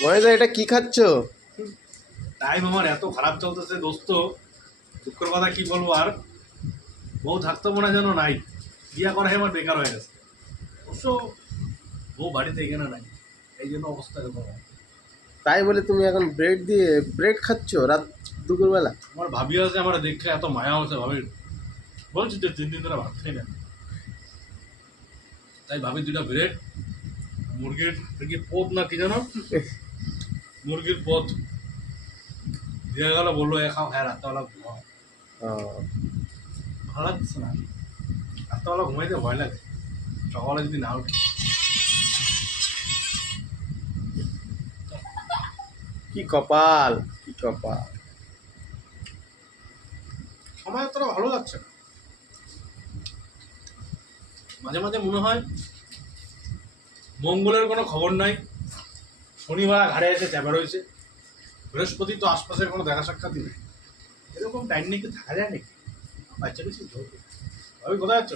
মহেশ এটা কি খাচ্ছ? টাইম আমার এত খারাপ চলতেছে দোস্ত, দুঃখের কথা কি বলবো আর। বউ থাকতো মনে হয় যেন নাই, বিয়া করা আমার বেকার হয়ে গেছে। অবশ্য বউ বাড়িতে এখানে নাই, এই জন্য অবস্থা এরকম। তাই বলে তুমি এখন ব্রেড খাচ্ছ রাত দুপুরবেলা? আমার ভাবি আছে, আমার দেখে এত মায়া হচ্ছে ভাবির। বলছি যে 3 দিন ধরে ভাত খাই না, তাই ভাবি 2টা ব্রেড, মুরগির কি পদ না কি জানো, মুরগির পদ দিয়ে গেল, বললো এ খাও। হ্যাঁ, রাত্রেবেলা ঘুমাও। ভালো লাগছে না, রাত্রেবেলা ঘুমাইতে ভয় লাগে, সকালে যদি না উঠি। কি কপাল, কি কপাল। সময় অতটা ভালো যাচ্ছে না। মাঝে মাঝে মনে হয় মঙ্গলের কোনো খবর নাই, শনিবার ঘাড়ে এসে চাপা রয়েছে, বৃহস্পতি তো আশপাশের কোনো দেখা সাক্ষাৎই নেই। এরকম টাইম নিয়ে কি থাকা যায় নাকি? বাচ্চা বেশি ঝোঁক। আমি কোথায় যাচ্ছ?